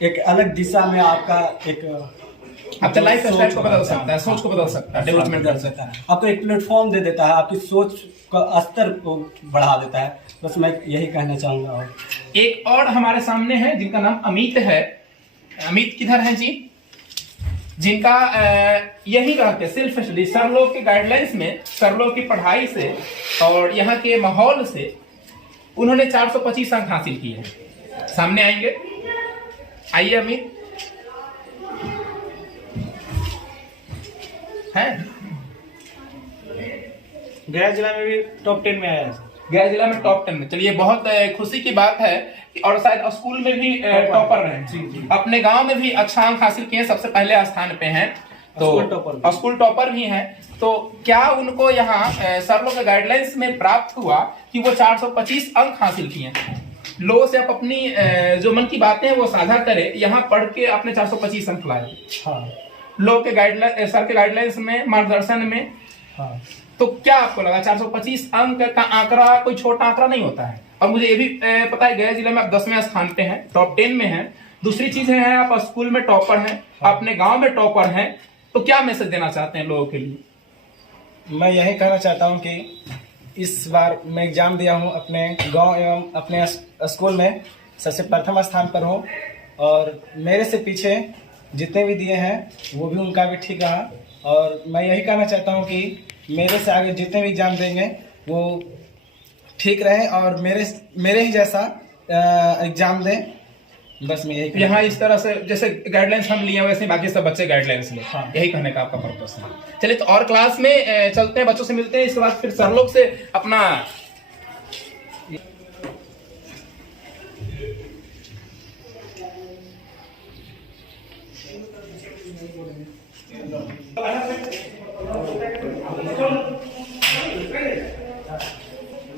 एक अलग दिशा में आपका एक आपका लाइफ स्टाइल को बदल सकता है, सोच को बदल सकता है, डेवलपमेंट कर सकता है, आपको एक प्लेटफॉर्म दे देता है, आपकी सोच का स्तर को बढ़ा देता है। बस मैं यही कहना चाहूँगा। और एक और हमारे सामने है जिनका नाम अमित है। अमित किधर है जी? जिनका यही रहते सेल्फ स्टडी सर लोग के गाइडलाइंस में, सर लोग की पढ़ाई से और यहाँ के माहौल से उन्होंने 425 अंक हासिल किए हैं। सामने आएंगे, आइए अमित। गया जिला में भी टॉप 10 में आया है सर। गया जिला में टॉप 10 में। चलिए बहुत खुशी की बात है और शायद स्कूल में भी टॉपर रहे, अपने गांव में भी अच्छा अंक हासिल किए, सबसे पहले स्थान पे हैं, तो स्कूल टॉपर भी हैं। तो क्या उनको यहाँ सर लोग के गाइडलाइंस में प्राप्त हुआ कि वो 425 अंक हासिल किए? लोगों से आप अपनी जो मन की बातें हैं वो साझा करें, यहाँ पढ़ के आपने 425 अंक लाए। हाँ लोग के गाइडलाइन, सर के गाइडलाइंस में, मार्गदर्शन में। हाँ। तो क्या आपको लगा 425 अंक का आंकड़ा कोई छोटा आंकड़ा नहीं होता है? और मुझे ये भी पता है गया जिले में आप 10वें स्थान पे हैं, टॉप 10 में हैं। दूसरी चीज है आप स्कूल में टॉपर हैं, अपने गांव में टॉपर हैं, तो क्या मैसेज देना चाहते हैं लोगों के लिए? मैं यही कहना चाहता हूँ कि इस बार मैं एग्जाम दिया हूँ, अपने गांव एवं अपने स्कूल में सबसे प्रथम स्थान पर हूँ, और मेरे से पीछे जितने भी दिए हैं वो भी उनका भी ठीक रहा। और मैं यही कहना चाहता हूँ कि मेरे से आगे जितने भी एग्जाम देंगे वो ठीक रहे और मेरे ही जैसा एग्जाम दें, बस मैं यही यहाँ इस तरह से जैसे गाइडलाइंस हम लिए वैसे बाकी सब बच्चे गाइडलाइंस ले। हाँ। यही कहने का आपका पर्पस है। चलिए तो और क्लास में चलते हैं, बच्चों से मिलते हैं, इसके बाद फिर सर लोग से अपना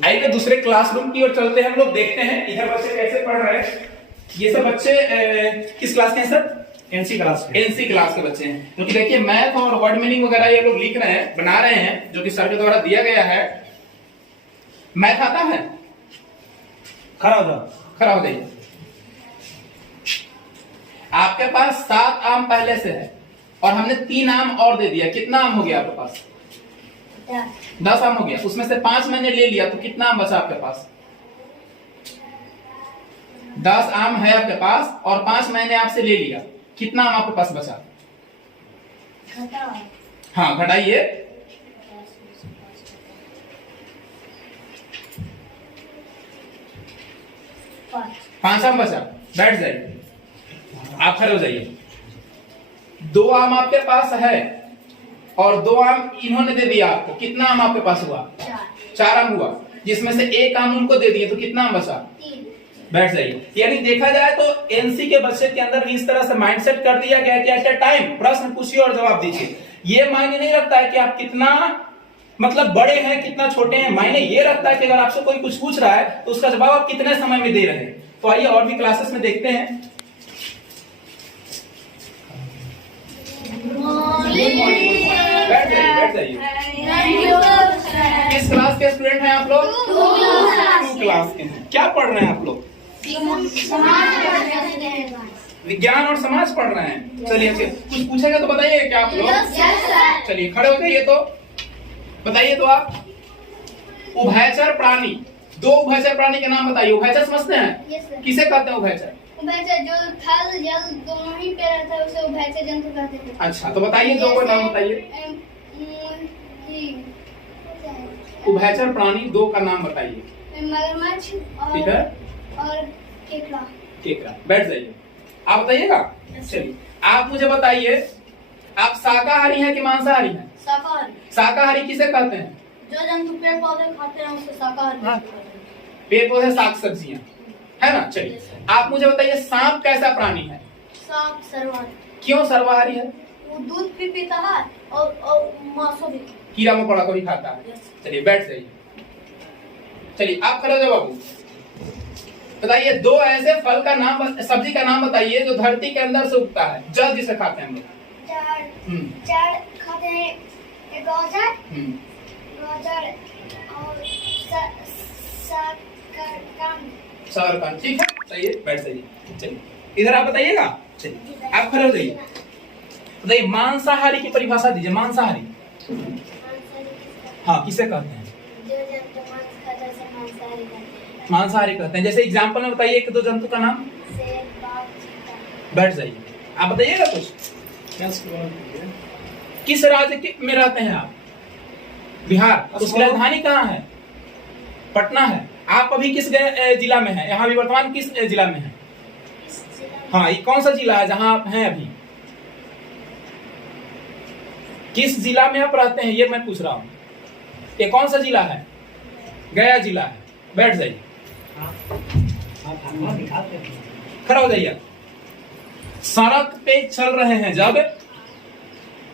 आइए दूसरे क्लासरूम की ओर चलते हैं। हम लोग देखते हैं इधर बच्चे कैसे पढ़ रहे हैं। ये सब बच्चे किस क्लास के हैं sir? NC class NC class के बच्चे हैं, क्योंकि देखिए मैथ और वर्ड मीनिंग वगैरह ये लोग लिख रहे हैं, बना रहे हैं, जो कि सर के द्वारा दिया गया है। मैथ आता है? खड़ा हो जाओ, खड़ा हो जाइए। आपके पास 7 आम पहले से है और हमने 3 आम और दे दिया, कितना आम हो गया आपके पास? 10 आम हो गया। उसमें से 5 मैंने ले लिया, तो कितना आम बचा आपके पास? 10 आम है आपके पास और 5 मैंने आपसे ले लिया, कितना आम आपके पास बचा? हाँ घटाइए। 5 आम बचा। बैठ जाइए, आप खड़े हो जाइए। 2 आम आपके पास है और 2 आम इन्होंने दे दिया आपको, कितना आम आपके पास हुआ? 4 आम हुआ, जिसमें से 1 आम उनको दे दिए, तो कितना आम बचा? बैठ जाइए। यानी देखा जाए तो एनसी के बच्चे के अंदर भी इस तरह से माइंडसेट कर दिया गया कि एट ए टाइम प्रश्न पूछिए और जवाब दीजिए। ये मायने नहीं रखता है कि आप कितना मतलब बड़े हैं, कितना छोटे हैं, मायने ये रखता है कि अगर आपसे कोई कुछ पूछ रहा है तो उसका जवाब आप कितने समय में दे रहे हैं। तो आइए और भी क्लासेस में देखते हैं। बैठ जाइए, बैठ जाइए। किस क्लास के स्टूडेंट हैं आप लोग? 2 क्लास के हैं। क्या पढ़ रहे हैं आप लोग? विज्ञान और समाज पढ़ रहे हैं। चलिए अच्छे, कुछ पूछेगा तो बताइए क्या आप लोग? चलिए खड़े हो जाइए, तो बताइए तो आप। उभयचर प्राणी, 2 उभयचर प्राणी के नाम बताइए। उभयचर समझते हैं? किसे कहते हैं उभयचर? उभयचर जो थल जल दोनों ही पे रहता है उसे उभयचर जंतु कहते हैं। अच्छा तो बताइए 2 का नाम बताइए। उभयचर प्राणी 2 का नाम बताइए। मगरमच्छ ठीक है, और केकड़ा। केकड़ा। बैठ जाइए, आप बताइएगा। चलिए आप मुझे बताइए, आप शाकाहारी हैं कि मांसाहारी हैं? शाकाहारी। शाकाहारी किसे कहते हैं? जो जंतु पेड़ पौधे खाते हैं उसे शाकाहारी। पेड़ पौधे साग सब्जियां, है ना? चलिए आप मुझे बताइए, सांप कैसा प्राणी है? सांप सर्वाहारी। क्यों सर्वाहारी है? वो दूध भी पीता है और मांसो भी। कीड़ा मकोड़ा को भी खाता है। चलिए बैठ जाइए। चलिए आप खड़े हो जाओ बाबू। बताइए 2 ऐसे फल का नाम, सब्जी का नाम बताइए जो धरती के अंदर से उगता है, जल जिसे खाते हैं हम लोग। चार खाते हैं, गाजर और शकरकंद। ठीक है, सही है, बैठ जाइए। चलिए इधर आप बताइएगा। चलिए आप खड़े हो जाइए। बताइए मांसाहारी की परिभाषा दीजिए। मांसाहारी हाँ किसे कहते हैं? जो जंतु मांस खाता है उसे मांसाहारी कहते हैं। मांसाहारी कहते हैं। जैसे एग्जांपल में बताइए 1-2 जंतु का नाम। शेर, बाघ, चीता। बैठ जाइए, आप बताइएगा कुछ। किस राज्य में रहते हैं आप? बिहार। उसकी राजधानी कहाँ है? पटना है। आप अभी किस जिला में हैं? यहाँ भी वर्तमान किस जिला में हैं? हाँ, ये कौन सा जिला है जहाँ आप हैं अभी? किस जिला में आप रहते हैं ये मैं पूछ रहा हूँ। ये कौन सा जिला है? गया जिला है। बैठ जाइए, खड़ा हो जाइए। सड़क पे चल रहे हैं जब,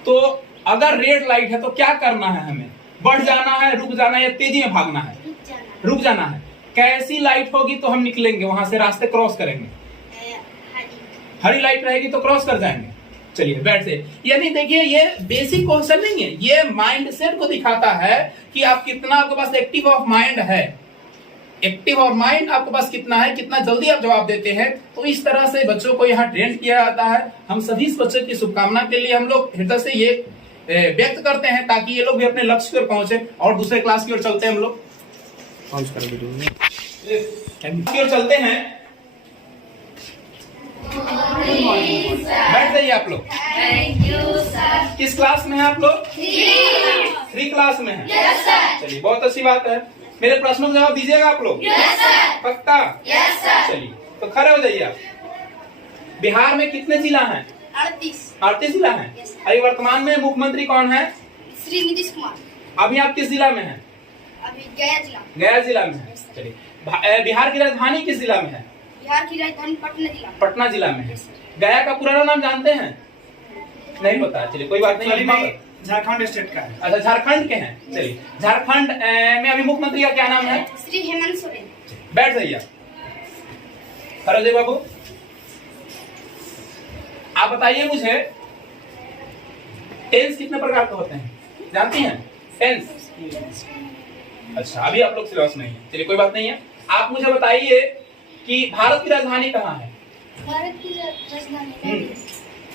तो अगर रेड लाइट है तो क्या करना है हमें? बढ़ जाना है, रुक जाना है या तेजी में भागना है? रुक जाना है। कैसी लाइट होगी तो हम निकलेंगे वहां से, रास्ते क्रॉस करेंगे? हरी लाइट रहेगी तो क्रॉस कर जाएंगे। चलिए बैठ से। यानी देखिए ये बेसिक क्वेश्चन नहीं है, ये माइंडसेट को दिखाता है कि आप कितना, आपके पास एक्टिव ऑफ माइंड है, एक्टिव और माइंड आपके पास कितना है, कितना जल्दी आप जवाब देते हैं। तो इस तरह से बच्चों को यहाँ ट्रेन किया जाता है। हम सभी इस बच्चों की शुभकामना के लिए हम लोग हृदय से ये व्यक्त करते हैं ताकि ये लोग भी अपने लक्ष्य की ओर पहुंचे। और दूसरे क्लास की ओर चलते हैं हम लोग, की ओर चलते हैं। बैठ जाइए आप लोग। किस क्लास में है आप लोग? 3 क्लास में है। चलिए बहुत अच्छी बात है। मेरे प्रश्नों का जवाब दीजिएगा आप लोग? पक्का? चलिए तो खड़े हो जाइए आप। बिहार में कितने जिला हैं? 38 जिला हैं। अभी वर्तमान में मुख्यमंत्री कौन है? श्री नीतीश कुमार। अभी आप किस जिला में हैं? अभी गया जिला। गया जिला में है। चलिए बिहार की राजधानी किस जिला में है? बिहार की राजधानी पटना जिला। पटना जिला में है। गया का पुराना नाम जानते हैं? नहीं पता। चलिए कोई बात नहीं, झारखंड स्टेट का है। अच्छा झारखंड के हैं। चलिए झारखंड में अभी मुख्यमंत्री का क्या नाम है? श्री हेमंत सोरेन। बैठ जाइए खड़े जाइए बाबू। आप बताइए मुझे, टेंस कितने प्रकार के होते हैं जानती हैं? टेंस? अच्छा अभी आप लोग सिलेबस में है। चलिए कोई बात नहीं है। आप मुझे बताइए कि भारत की राजधानी कहाँ है? भारत की राजधानी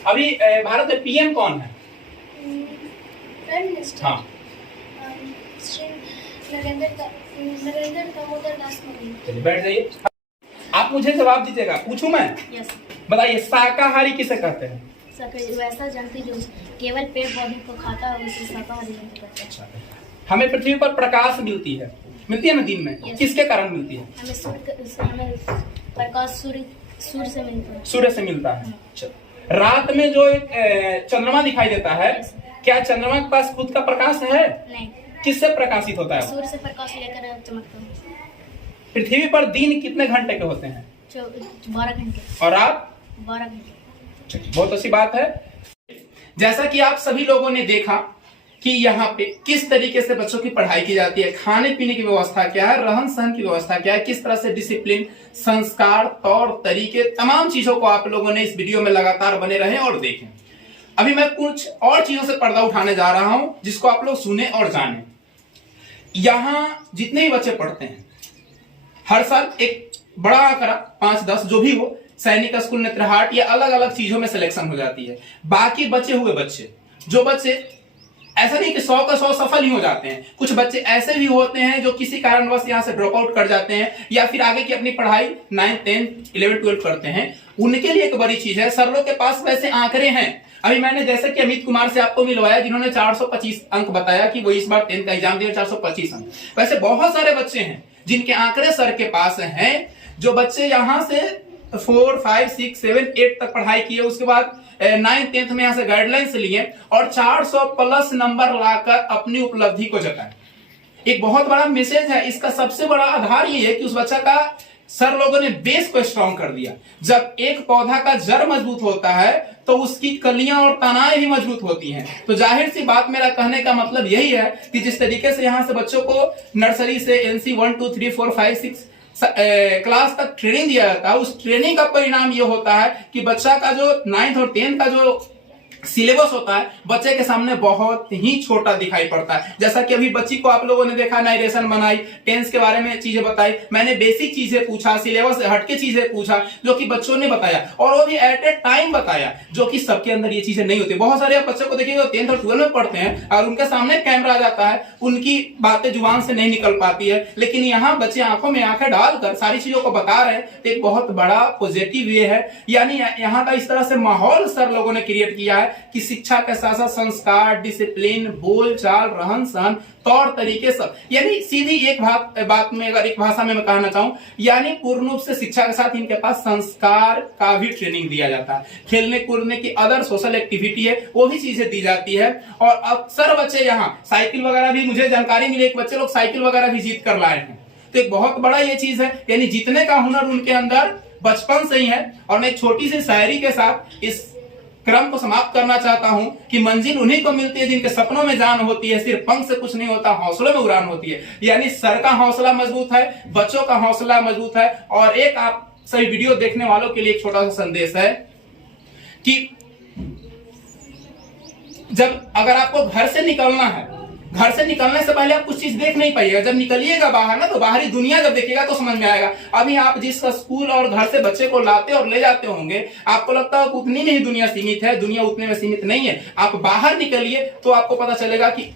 अभी भारत में पीएम कौन है? Prime minister. हाँ श्री नरेंद्र दामोदर दास मोदी। चलिए बैठ जाइए। आप मुझे जवाब दीजिएगा, पूछूं मैं? यस। बताइए शाकाहारी किसे कहते हैं? वैसा जंतु जो केवल पेड़ पौधे को खाता है उसे शाकाहारी जंतु कहते हैं। हमें पृथ्वी पर प्रकाश मिलती है ना दिन में? Yes. किसके कारण मिलती है? हमें प्रकाश सूर्य से मिलता है। सूर्य से मिलता है। रात में जो एक चंद्रमा दिखाई देता है, Yes. क्या चंद्रमा के पास खुद का प्रकाश है? नहीं, किससे प्रकाशित होता है? सूर्य से प्रकाश लेकर चमकता है। पृथ्वी पर दिन कितने घंटे के होते हैं? 12 घंटे। और रात? 12 घंटे। बहुत अच्छी बात है। जैसा कि आप सभी लोगों ने देखा कि यहाँ पे किस तरीके से बच्चों की पढ़ाई की जाती है, खाने पीने की व्यवस्था क्या है, रहन सहन की व्यवस्था क्या है, किस तरह से डिसिप्लिन, संस्कार, तौर तरीके, तमाम चीजों को आप लोगों ने इस वीडियो में लगातार बने रहें और देखें। अभी मैं कुछ और चीजों से पर्दा उठाने जा रहा हूं जिसको आप लोग सुने और जाने। यहाँ जितने भी बच्चे पढ़ते हैं हर साल एक बड़ा आंकड़ा 5-10 जो भी हो, सैनिक स्कूल, नेत्रहाट या अलग अलग चीजों में सिलेक्शन हो जाती है। बाकी बचे हुए बच्चे, जो बच्चे ऐसा नहीं कि 100 का 100 सफल ही हो जाते हैं, कुछ बच्चे ऐसे भी होते हैं जो किसी कारणवश यहाँ से ड्रॉप आउट कर जाते हैं या फिर आगे की अपनी पढ़ाई 9, 10, 11, 12 करते हैं। उनके लिए एक बड़ी चीज है, सर लोग के पास वैसे आंकड़े हैं। अभी मैंने जैसे कि अमित कुमार से आपको मिलवाया जिन्होंने 425 अंक बताया कि वो इस बार 10th का एग्जाम दिया 425 अंक। वैसे बहुत सारे बच्चे हैं जिनके आंकड़े सर के पास हैं, जो बच्चे यहाँ से 4, 5, 6, 7, 8 तक पढ़ाई किए, उसके बाद 9, 10th में यहाँ से गाइडलाइंस लिए और 400 प्लस नंबर लाकर अपनी उपलब्धि को जताए। एक बहुत बड़ा मैसेज है। इसका सबसे बड़ा आधार ये है कि उस बच्चा का सर लोगों ने बेस को स्ट्रॉन्ग कर दिया। जब एक पौधा का जड़ मजबूत होता है तो उसकी कलियां और तनाएं भी मजबूत होती हैं। तो जाहिर सी बात, मेरा कहने का मतलब यही है कि जिस तरीके से यहाँ से बच्चों को नर्सरी से NC 1, 2, 3, 4, 5, 6 क्लास तक ट्रेनिंग दिया जाता है, उस ट्रेनिंग का परिणाम ये होता है कि बच्चा का जो 9th और 10th का जो सिलेबस होता है बच्चे के सामने बहुत ही छोटा दिखाई पड़ता है। जैसा कि अभी बच्ची को आप लोगों ने देखा, नाइरेशन बनाई, टेंस के बारे में चीजें बताई, मैंने बेसिक चीजें पूछा, सिलेबस से हटके चीजें पूछा जो कि बच्चों ने बताया और वो भी एट ए टाइम बताया, जो कि सबके अंदर ये चीजें नहीं होती। बहुत सारे बच्चों को देखिएगा 10th और 12th में पढ़ते हैं और उनके सामने कैमरा आ जाता है, उनकी बातें जुबान से नहीं निकल पाती है, लेकिन यहाँ बच्चे आंखों में आंखें डालकर सारी चीजों को बता रहे हैं। तो एक बहुत बड़ा पॉजिटिव वे है, यानी यहाँ का इस तरह से माहौल सर लोगों ने क्रिएट किया है कि शिक्षा के साथ साथ संस्कार, डिसिप्लिन, बोल चाल, रहन सहन, तौर तरीके सब, यानी सीधी एक बात में अगर एक भाषा में मैं कहना चाहूं, यानी पूर्ण रूप से शिक्षा के साथ इनके पास संस्कार का भी ट्रेनिंग दिया जाता है। खेलने कूदने की अदर सोशल एक्टिविटी है वो भी चीजें दी जाती है। और अक्सर बच्चे यहाँ साइकिल वगैरह भी, मुझे जानकारी मिली, एक बच्चे लोग साइकिल वगैरह भी जीत कर लाए हैं, तो एक बहुत बड़ा ये चीज है, यानी जीतने का हुनर उनके अंदर बचपन से ही है। और मैं एक छोटी सी शायरी के साथ इस क्रम को समाप्त करना चाहता हूं कि मंजिल उन्हीं को मिलती है जिनके सपनों में जान होती है, सिर्फ पंख से कुछ नहीं होता, हौसलों में उड़ान होती है। यानी सर का हौसला मजबूत है, बच्चों का हौसला मजबूत है। और एक आप सभी वीडियो देखने वालों के लिए एक छोटा सा संदेश है कि जब अगर आपको घर से निकलना है, घर से निकलने से पहले आप कुछ चीज देख नहीं पाइएगा, जब निकलिएगा बाहर ना तो बाहरी दुनिया जब देखिएगा तो समझ में आएगा। अभी आप जिस स्कूल और घर से बच्चे को लाते और ले जाते होंगे, आपको लगता है उतनी में ही दुनिया सीमित है, दुनिया उतने में सीमित नहीं है। आप बाहर निकलिए तो आपको पता चलेगा कि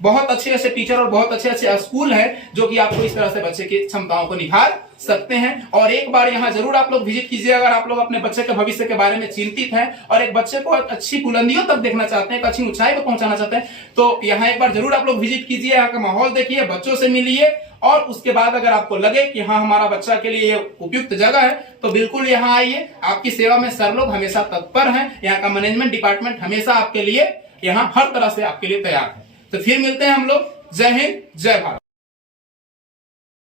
बहुत अच्छे अच्छे टीचर और बहुत अच्छे अच्छे स्कूल हैं जो कि आपको इस तरह से बच्चे की क्षमताओं को निखार सकते हैं। और एक बार यहाँ जरूर आप लोग विजिट कीजिए अगर आप लोग अपने बच्चे के भविष्य के बारे में चिंतित हैं और एक बच्चे को अच्छी बुलंदियों तक देखना चाहते हैं, एक अच्छी ऊंचाई पर पहुंचाना चाहते हैं, तो यहाँ एक बार जरूर आप लोग विजिट कीजिए, यहाँ का माहौल देखिए, बच्चों से मिलिए। और उसके बाद अगर आपको लगे कि हाँ हमारा बच्चा के लिए ये उपयुक्त जगह है तो बिल्कुल यहाँ आइए। आपकी सेवा में सर लोग हमेशा तत्पर हैं, यहाँ का मैनेजमेंट डिपार्टमेंट हमेशा आपके लिए यहाँ हर तरह से आपके लिए तैयार है। तो फिर मिलते हैं हम लोग। जय हिंद, जय भारत।